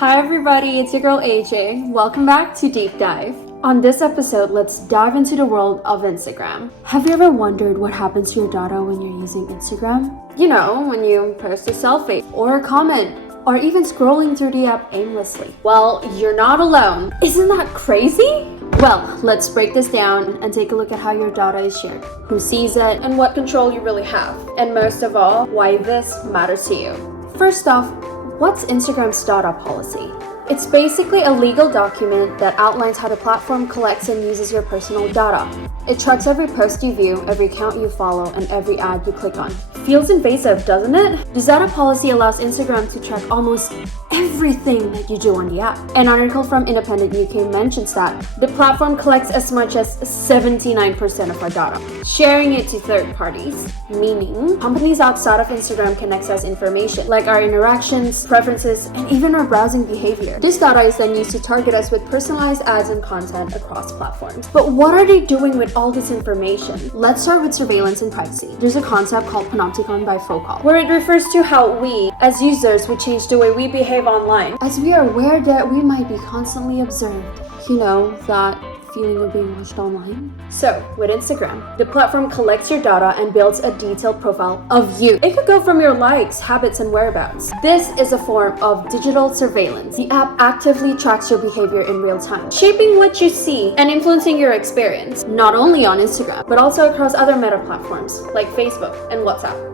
Hi everybody, it's your girl Ajeng. Welcome back to Deep Dive. On this episode, let's dive into the world of Instagram. Have you ever wondered what happens to your data when you're using Instagram? You know, when you post a selfie or a comment, or even scrolling through the app aimlessly. Well, you're not alone. Isn't that crazy? Well, let's break this down and take a look at how your data is shared, who sees it, and what control you really have. And most of all, why this matters to you. First off, what's Instagram's data policy? It's basically a legal document that outlines how the platform collects and uses your personal data. It tracks every post you view, every account you follow, and every ad you click on. Feels invasive, doesn't it? This data policy allows Instagram to track almost everything that you do on the app. An article from Independent UK mentions that the platform collects as much as 79% of our data, sharing it to third parties, meaning companies outside of Instagram can access information like our interactions, preferences, and even our browsing behavior. This data is then used to target us with personalized ads and content across platforms. But what are they doing with all this information? Let's start with surveillance and privacy. There's a concept called panopticon bifocal, where it refers to how we, as users, would change the way we behave online, as we are aware that we might be constantly observed. You know, that feeling of being watched online? So, with Instagram, the platform collects your data and builds a detailed profile of you. It could go from your likes, habits, and whereabouts. This is a form of digital surveillance. The app actively tracks your behavior in real time, shaping what you see and influencing your experience, not only on Instagram, but also across other meta platforms like Facebook and WhatsApp.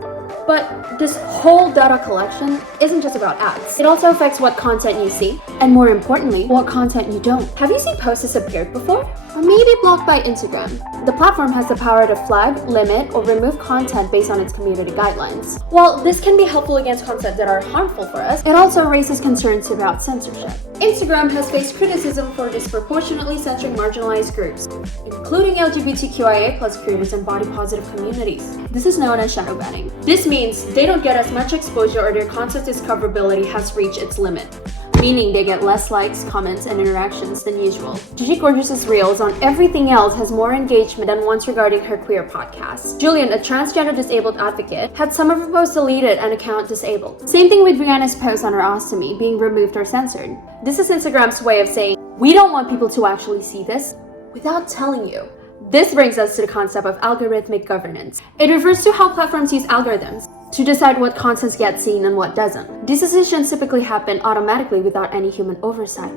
But this whole data collection isn't just about ads. It also affects what content you see, and more importantly, what content you don't. Have you seen posts disappeared before? Or maybe blocked by Instagram? The platform has the power to flag, limit, or remove content based on its community guidelines. While this can be helpful against content that are harmful for us, it also raises concerns about censorship. Instagram has faced criticism for disproportionately censoring marginalized groups, including LGBTQIA+ creators and body-positive communities. This is known as shadowbanning. This means they don't get as much exposure or their content discoverability has reached its limit, meaning they get less likes, comments, and interactions than usual. Gigi Gorgeous's Reels on everything else has more engagement than once regarding her queer podcast. Julian, a transgender disabled advocate, had some of her posts deleted and account disabled. Same thing with Rihanna's post on her ostomy being removed or censored. This is Instagram's way of saying, we don't want people to actually see this without telling you. This brings us to the concept of algorithmic governance. It refers to how platforms use algorithms to decide what content gets seen and what doesn't. These decisions typically happen automatically without any human oversight.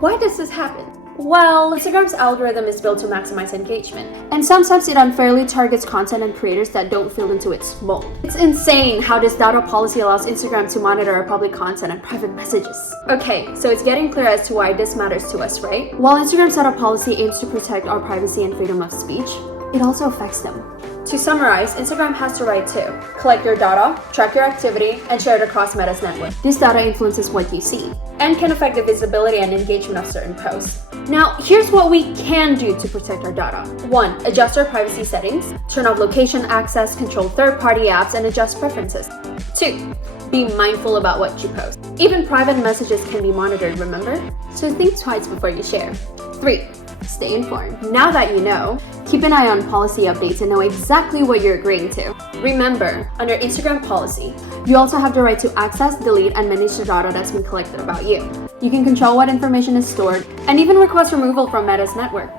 Why does this happen? Well, Instagram's algorithm is built to maximize engagement, and sometimes it unfairly targets content and creators that don't fit into its mold. It's insane how this data policy allows Instagram to monitor our public content and private messages. Okay, so it's getting clear as to why this matters to us, right? While Instagram's data policy aims to protect our privacy and freedom of speech, it also affects them. To summarize, Instagram has the right to collect your data, track your activity, and share it across Meta's network. This data influences what you see and can affect the visibility and engagement of certain posts. Now, here's what we can do to protect our data. 1. Adjust our privacy settings, turn off location access, control third-party apps, and adjust preferences. 2. Be mindful about what you post. Even private messages can be monitored, remember? So think twice before you share. 3. Stay informed. Now that you know, keep an eye on policy updates and know exactly what you're agreeing to. Remember, under Instagram policy, you also have the right to access, delete, and manage the data that's been collected about you. You can control what information is stored and even request removal from Meta's network,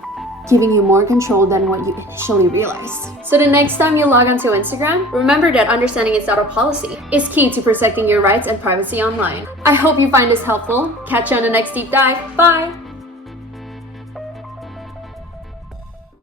giving you more control than what you initially realized. So the next time you log onto Instagram, remember that understanding its data policy is key to protecting your rights and privacy online. I hope you find this helpful. Catch you on the next deep dive. Bye!